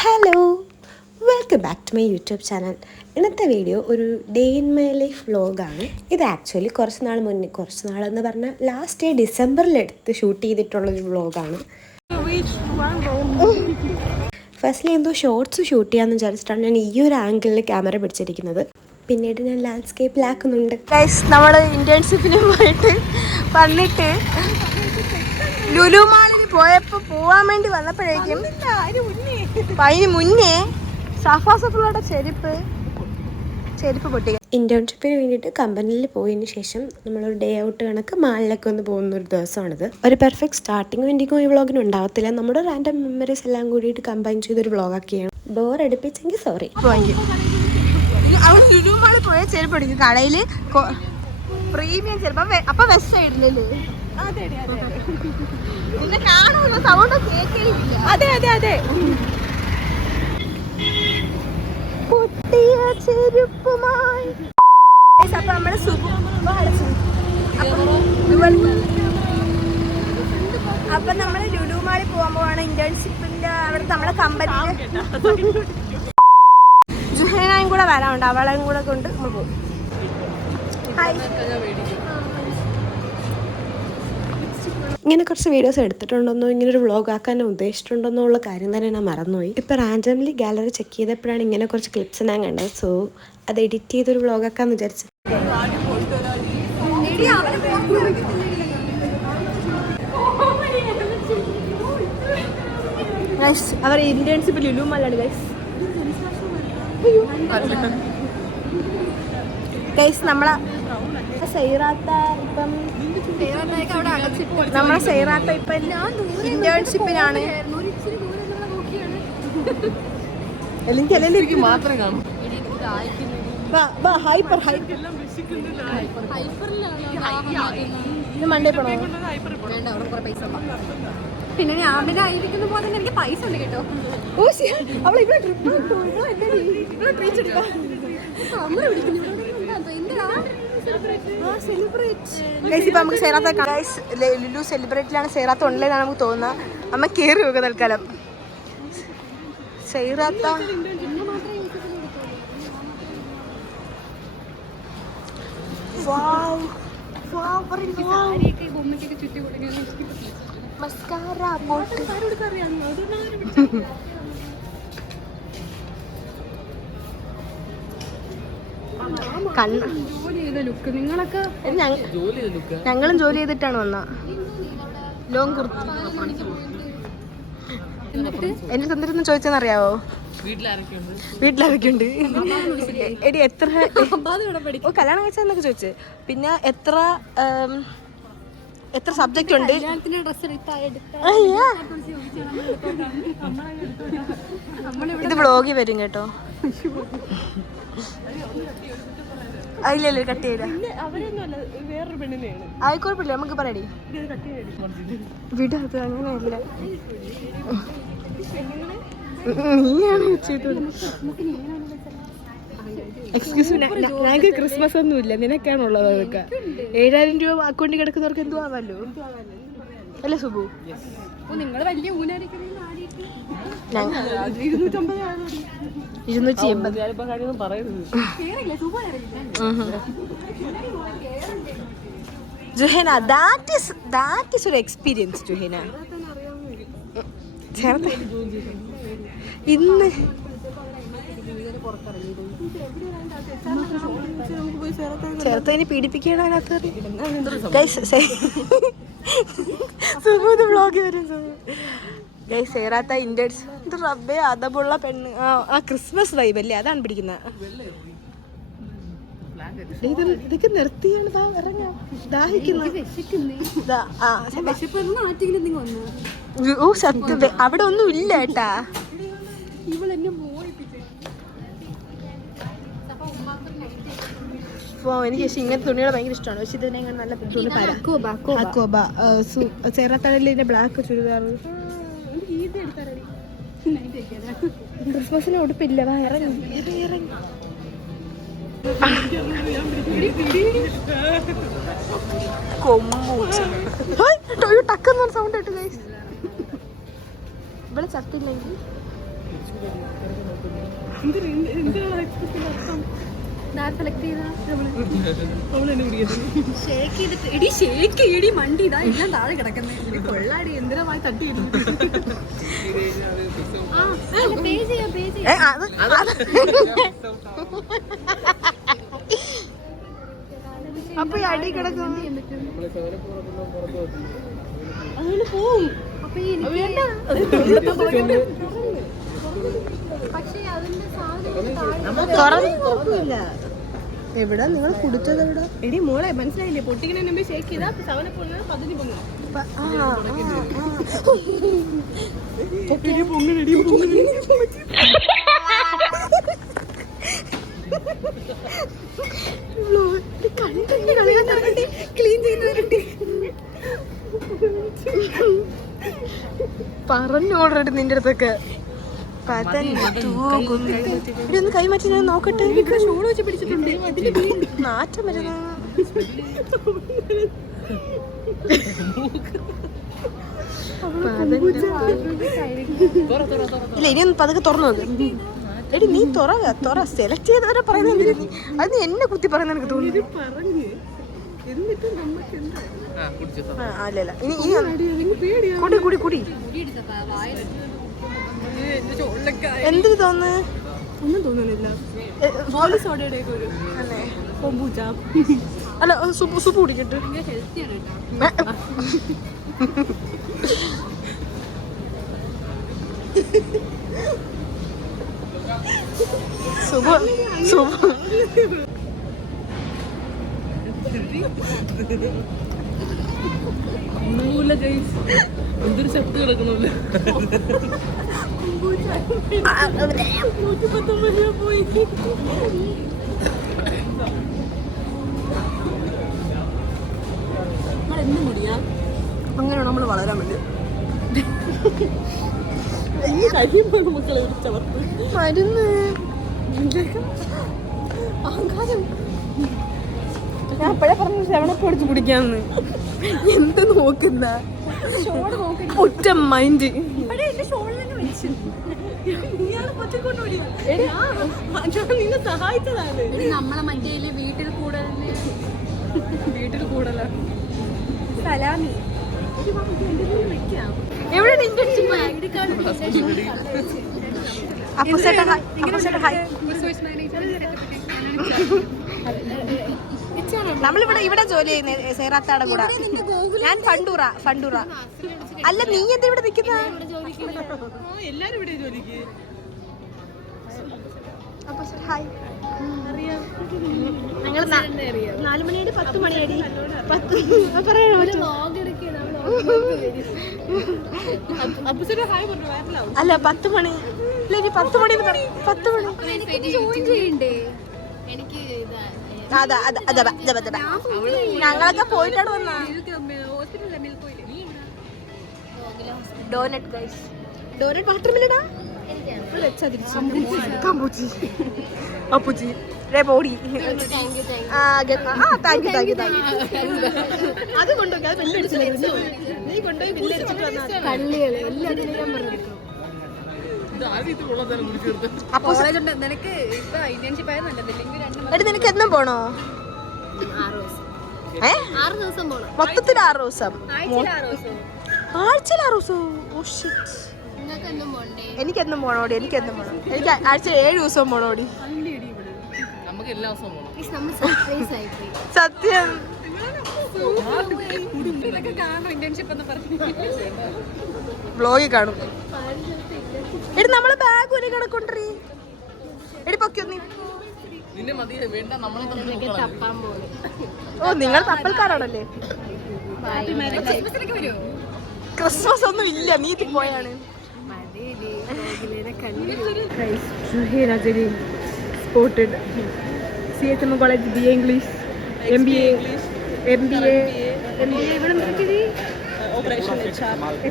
Hello, welcome back to my YouTube channel. ഇന്നത്തെ video ഒരു day in my life വ്ലോഗാണ്. ഇത് ആക്ച്വലി കുറച്ച് നാളെന്ന് പറഞ്ഞാൽ ലാസ്റ്റ് ഡിസംബറിൽ എടുത്ത് ഷൂട്ട് ചെയ്തിട്ടുള്ളൊരു വ്ലോഗാണ്. ഫസ്റ്റ്ലി എന്തോ ഷോർട്സ് ഷൂട്ട് ചെയ്യാമെന്ന് വിചാരിച്ചിട്ടാണ് ഞാൻ ഈ ഒരു ആംഗിളിൽ ക്യാമറ പിടിച്ചിരിക്കുന്നത്. പിന്നീട് ഞാൻ ലാൻഡ്സ്കേപ്പിലാക്കുന്നുണ്ട്. നമ്മൾ ഇന്റേൺഷിപ്പിന് പോയിട്ട് വന്നിട്ട് ലുലു മാളിൽ പോവാൻ വേണ്ടി വന്നപ്പോഴേക്കും അതിന് മുന്നേ സഫാസഫുള്ളയുടെ ചെരുപ്പ് പൊട്ടി. ഇന്റേൺഷിപ്പിന് വേണ്ടിയിട്ട് കമ്പനിയിൽ പോയതിന് ശേഷം നമ്മളൊരു ഡേ ഔട്ട് കണക്ക് മാളിലൊക്കെ ഒന്ന് പോകുന്ന ഒരു ദിവസമാണിത്. ഒരു പെർഫെക്റ്റ് സ്റ്റാർട്ടിങ് വേണ്ടിക്കും ഈ വ്ളോഗിന് ഉണ്ടാവത്തില്ല. നമ്മുടെ റാൻഡം മെമ്മറീസ് എല്ലാം കൂടിയിട്ട് കമ്പൈൻ ചെയ്തൊരു വ്ളോഗാക്കിയാണ്. Bore അടുപ്പിച്ചെങ്കിൽ sorry. അവിടെ ലുലു മാളിൽ പോയ ചെരുപ്പ് എടുക്കും കടയില് പ്രീമിയം ചെരുപ്പ്. അപ്പൊ വെസ്റ്റ് സൈഡിലല്ലേ പിന്നെ കാണുമല്ലോ, സൗണ്ട് കേൾക്കില്ല. അതെ അതെ അതെ പൊട്ടിയ ചെരുപ്പുമായി. അപ്പൊ നമ്മള് അപ്പൊ നമ്മള് ലുലു മാളിൽ പോകാൻ പോവാണ്. ഇന്റേൺഷിപ്പിന്റെ അവിടുത്തെ നമ്മളെ കമ്പനിയില് ജുഹേനയും കൂടെ വരാനുണ്ട്. അവളെയും കൂടെ കൊണ്ട് നമ്മൾ പോകും. ഇങ്ങനെ കുറച്ച് വീഡിയോസ് എടുത്തിട്ടുണ്ടെന്നോ ഇങ്ങനെ ഒരു വ്ളോഗ് ആക്കാൻ ഉദ്ദേശിച്ചിട്ടുണ്ടെന്നോ ഉള്ള കാര്യം തന്നെ ഞാൻ മറന്നുപോയി. ഇപ്പോൾ റാൻഡംലി ഗാലറി ചെക്ക് ചെയ്തപ്പോഴാണ് ഇങ്ങനെ കുറച്ച് ക്ലിപ്സ് ഞാൻ കണ്ടത്. സോ അത് എഡിറ്റ് ചെയ്തൊരു വ്ളോഗ് ആക്കാന്ന് വിചാരിച്ചു. അവർ ഇന്റേൺഷിപ്പ് ലുലു മാളിലാണ് ഗൈസ്. നമ്മളെ സൈറാത്ത ഇപ്പം നമ്മളെ സൈറാത്ത ഇപ്പം ഇന്റേൺഷിപ്പിനാണ്. എനിക്ക് മാത്രം കാണും. മണ്ടേ പോണോ? പിന്നെ ഞാൻ പിന്നെ ആയിരിക്കുന്ന പോലെ തന്നെ എനിക്ക് പൈസ ഉണ്ട് കേട്ടോ. അവൾ ഇവിടെ ട്രിപ്പ് നമുക്ക് ലുലു സെലിബ്രേറ്റിലാണ്. സൈറാത്ത ഓൺലൈനാണ് നമുക്ക് തോന്നുന്നത്. അമ്മ കയറി നോക്കുക തൽക്കാലം. സൈറാത്ത ഞങ്ങളും ജോലി ചെയ്തിട്ടാണ് വന്ന. ലോങ് കുർത്തി എന്റെ തന്നിരുന്ന് ചോദിച്ചെന്നറിയാവോ? വീട്ടിലാരൊക്കെയുണ്ട്? എടി എത്ര കല്യാണം കഴിച്ചെന്നൊക്കെ ചോദിച്ചു. പിന്നെ എത്ര സബ്ജക്റ്റ് ഉണ്ട്? ഇത് വ്ളോഗിൽ വരും കേട്ടോ. ഇല്ലല്ലോ കട്ട് ചെയ്ത ആയിക്കോഴപ്പില്ല. നമുക്ക് പറയടി വിടത് അങ്ങനെയല്ല. നീയാണ് ചെയ്തത്. എക്സ്ക്യൂസ് മീ, ഞങ്ങൾക്ക് ക്രിസ്മസ് ഒന്നും ഇല്ല. നിനക്കാണുള്ളത്. അതൊക്കെ 7,000 രൂപ അക്കൗണ്ടിൽ കിടക്കുന്നവർക്ക് എന്തു ആവാമല്ലോ അല്ലേ സുബു? നിങ്ങൾ വലിയ 280. ജുഹേന, that is ഒരു എക്സ്പീരിയൻസ്. ജുഹേന ഇന്ന് ചേർത്തതിന് പീഡിപ്പിക്കണം. അതിനകത്ത് സുബൂത് വ്ളോഗ് വരും. ഗൈസ് സേറാത്ത ഇന്റേൺസ് ഇത് റബ്ബേ അതബുള്ള പെണ്ണ്. ആ ക്രിസ്മസ് വൈബ് അല്ലേ, അതാണ് പിടിക്കുന്നത്. ഇതൊക്കെ നിർത്തിയാണ് ഇറങ്ങാം. ഓ സത്യം, അവിടെ ഒന്നും ഇല്ല കേട്ടാ. എനിക്ക് പക്ഷേ ഇങ്ങനത്തെ തുണികൾ ഭയങ്കര ഇഷ്ടമാണ്. പക്ഷെ ഇതിനെ നല്ല തുണി ചേറാത്തടലിന്റെ ബ്ലാക്ക് ചുരിദാർ ക്രിസ്മസിന് ഉടുപ്പില്ല. ഇറങ്ങി ടക്കെന്ന് സൗണ്ട് കേട്ടു ഗൈസ്. ഇവിടെ ചട്ടില്ലെങ്കിൽ ഷേക്ക് മണ്ടി ഇതാ എല്ലാം താഴെ കിടക്കുന്നത് കൊള്ളാടി എന്തിനായി തട്ടി അപ്പൊ അടി കിടക്കും അങ്ങനെ പോവും എവിടാ നിങ്ങൾ കുടിച്ചത് എവിടാ എടി മോളെ മനസ്സിലായില്ലേ പൊട്ടിക്കണ ഷേക്ക് ചെയ്താ സവന പൊണ്ണ പതിന് പൊങ്ങും പറഞ്ഞു ഓൾറെഡി നിന്റെ അടുത്തൊക്കെ ഒന്ന് കൈമാറ്റി ഞാൻ നോക്കട്ടെ ഷൂള് വെച്ച് പിടിച്ചിട്ടുണ്ട് നാറ്റം വരുന്ന ഇല്ല ഇനി ഒന്ന് പതുക്കെ തുറന്നു നോക്ക് എടി നീ തുറ സെലക്ട് ചെയ്തവരെ പറയുന്നത് അത് നീ എന്നെ കുത്തി പറയുന്ന എനിക്ക് തോന്നി അല്ലല്ല ഇനി കുടി കുടി എന്തിന് തോന്നുന്നു ഒന്നും തോന്നുന്നില്ല അല്ല സൂപ്പ് കുടിക്കട്ടെ എന്തൊരു ശക്തി കിടക്കണല്ലേ പോയി എന്ത് മുടിയാ അങ്ങനെ നമ്മൾ വളരാൻ വേണ്ടി മരുന്ന് അഹങ്കാരം ഞാൻ അപ്പഴേ പറഞ്ഞു ശവണപ്പ് പൊടിച്ച് കുടിക്കാന്ന് എന്ത് നോക്കുന്ന ഒറ്റ മൈൻഡ് നിന്നെ സഹായിച്ചതാണ് നമ്മളെ മറ്റേ വീട്ടിൽ കൂടല സലാമി എവിടെ നമ്മളിവിടെ ഇവിടെ ജോലി ചെയ്യുന്നത് സേറാത്താടെ കൂടെ ഞാൻ ഫണ്ടൂറ അല്ല നീ എന്താ ഇവിടെ നിൽക്കുന്ന എല്ലാരും ഇവിടെ ജോലിക്ക് ഞങ്ങൾ 4 മണിയാടി 10 മണിയാടി അല്ല 10 മണി ഇല്ല 10 മണി 10 മണി ഞങ്ങളൊക്കെ പോയിട്ടാണ് വന്നാ ഡോനറ്റ് ഗൈസ് ഡോനറ്റ് വാട്ടർ മില്ലടാ അപ്പുച്ചി ബോഡി അത് കൊണ്ടുപോയി അത് ബില്ലടിച്ചില്ല നീ കൊണ്ടുപോയി ബില്ലടിച്ചിട്ട് നിനക്ക് എന്നും പോണോ മൊത്തത്തിൽ 6 ദിവസം ആഴ്ചയിൽ 6 ദിവസം എനിക്കെന്നും പോണോടി എനിക്കെന്നും പോണം എനിക്ക് ആഴ്ചയിൽ 7 ദിവസം പോണോടി സത്യം വ്ലോഗിൽ കാണും എടി നമ്മളെ ബാഗ് ഒരു കിടക്കൊണ്ടീ എടി പൊക്കിയൊന്നി ഓ നിങ്ങൾ തപ്പൽക്കാരാണല്ലേ ക്രിസ്മസ് ഒന്നും ഇല്ല നീതി പോയാണ് spotted CHM college BA English MBA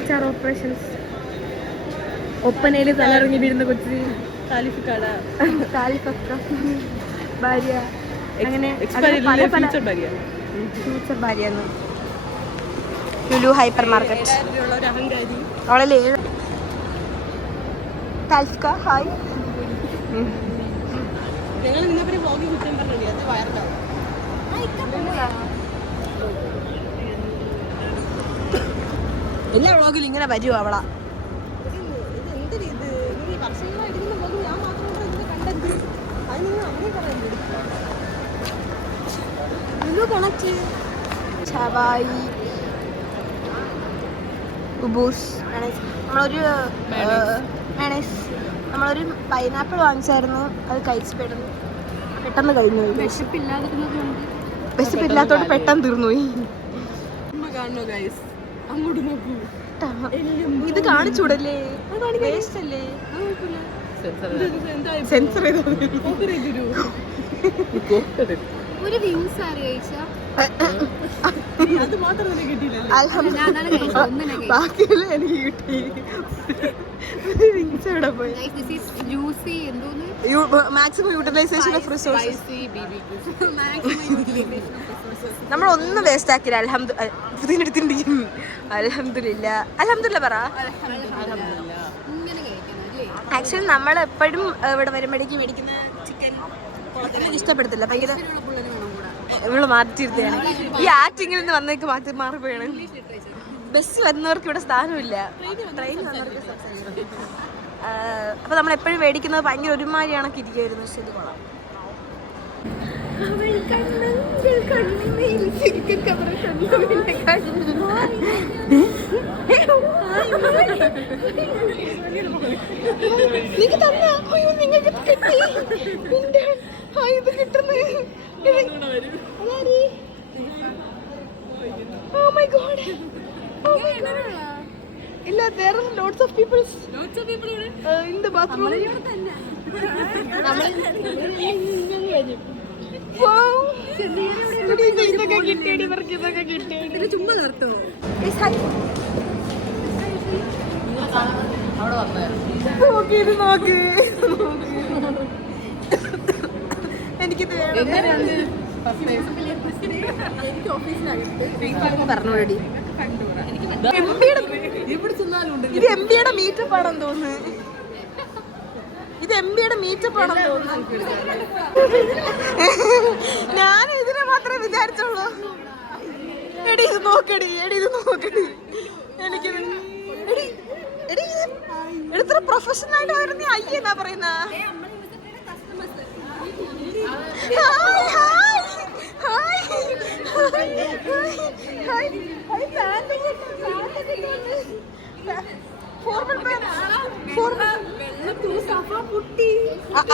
HR operations ഒപ്പനയിൽ തലറിഞ്ഞ് വീഴുന്ന കൊച്ചി ഭാര്യ അങ്ങനെ ഫ്യൂച്ചർ ഭാര്യ ലുലു ഹൈപ്പർ മാർക്കറ്റ് അവളല്ലേ താൽഫിക ഹായ് ഞങ്ങൾ നിന്നപ്പോ വ്ളോഗിൽ കുറ്റം പറഞ്ഞില്ലേ അത് വൈറലാവും. എല്ലാ വ്ളോഗിലും ഇങ്ങനെ വരുമോ അവളാ? ചവായി ഉബൂസ് നമ്മളൊരു മയണൈസ് നമ്മളൊരു പൈനാപ്പിൾ വാങ്ങിച്ചായിരുന്നു. അത് കഴിച്ച് പെട്ടെന്ന് കഴിഞ്ഞു പോയി. വിശപ്പില്ലാത്തോണ്ട് പെട്ടെന്ന് തീർന്നു പോയി. അങ്ങോട്ട് നോക്കൂ. ഇത് കാണിച്ചൂടല്ലേ? വേസ്റ്റ് അല്ലേ? സെൻസർ ഒരു വിങ്സ് ആര് കഴിച്ചാ അത് മാത്രം കിട്ടിയില്ല. ബാക്കിയുള്ള എനിക്ക് കിട്ടി. എവിടെ പോയി? Maximum utilization of resources. നമ്മളൊന്നും വേസ്റ്റ് ആക്കില്ല. അൽഹംദുലില്ലാ പറ. ആക്ച്വലി നമ്മൾ എപ്പോഴും ഇവിടെ വരുമ്പോഴേക്കും മേടിക്കുന്ന ചിക്കൻ ഇഷ്ടപ്പെടത്തില്ല. ഭയങ്കര ഇവള് മാറ്റിയിരുത്തുകയാണ്. ഈ ആറ്റിങ്ങിൽ നിന്ന് വന്നേക്ക് മാറിപ്പോയാണ്. ബസ് വരുന്നവർക്ക് ഇവിടെ സ്ഥാനമില്ല. ട്രെയിൻ വന്നവർക്ക് അപ്പൊ നമ്മൾ എപ്പോഴും മേടിക്കുന്നത് ഭയങ്കര ഒരുമാതിരി കണക്ക് ഇരിക്കുമായിരുന്നു. ശരി കൊള്ളാം. നിങ്ങൾക്ക് തന്ന നിങ്ങൾക്ക് കിട്ടി. ഇത് കിട്ടുന്നു. Oh my god. ഇല്ല, there are lots of people in the bathroom. Wow. ഇതൊക്കെ കിട്ടിയടി, ഇവർക്ക് ഇതൊക്കെ കിട്ടിയടി. ചുമ്മാ നിർത്തുമോ? നോക്ക് എനിക്കിത് പറഞ്ഞോടി. ഇത് എംപിയുടെ മീറ്റപ്പ് ആണെന്ന് തോന്നുന്നു. ഞാൻ ഇതിനെ മാത്രമേ വിചാരിച്ചുള്ളൂ. എടി ഇത് നോക്കടി. എനിക്കിത് എടുത്ത പ്രൊഫഷണൽ ആയിട്ട് വരുന്ന അയ്യെന്നാ പറയുന്ന.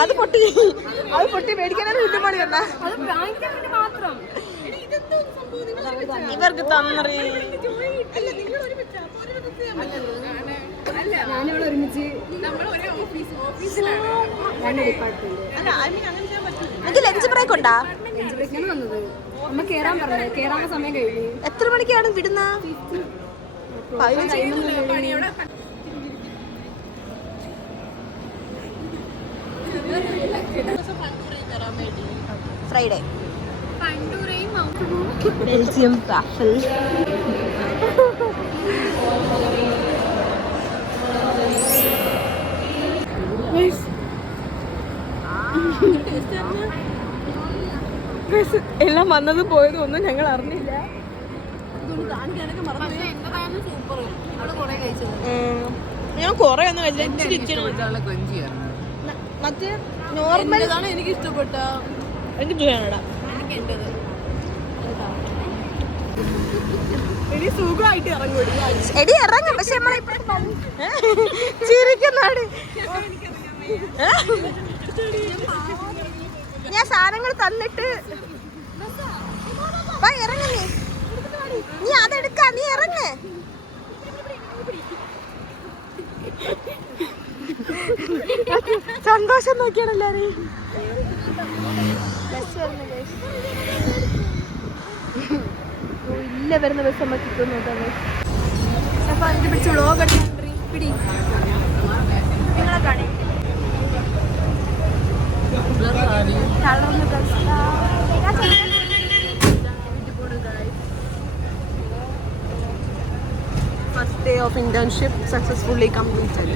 അത് പൊട്ടി മേടിക്കാനാണ് വീട്ടുപണി വന്നാ. ഇവർക്ക് തന്നറി. എനിക്ക് ലഞ്ച് ബ്രേക്ക് ഉണ്ടാ? സമയം കഴിഞ്ഞു. എത്ര മണിക്കാണ് വിടുന്ന? Friday Belgium waffle. എല്ലാം വന്നതും പോയതും ഒന്നും ഞങ്ങൾ അറിഞ്ഞില്ല. ഞാൻ കൊറേ ഒന്നും മറ്റേ നോർമൽ എനിക്ക് ഇഷ്ടപ്പെട്ട. എനിക്ക് ചെയ്യാനടാ സുഖമായിട്ട് എടി ഇറങ്ങും. പക്ഷെ ചിരിക്കുന്നാട്. ഞാൻ സാധനങ്ങൾ തന്നിട്ട് ഇറങ്ങ. നീ അതെടുക്ക. നീ ഇറങ്ങ്. സന്തോഷം നോക്കിയാണ് എല്ലാരും. ഇല്ല വരുന്ന ബസ് നമ്മൾ കിട്ടും നോക്കാണ്. അപ്പൊ അതിന്റെ പിടിച്ച് വ്ളോഗ് പിടി നിങ്ങളെ കാണി. First day of internship successfully completed.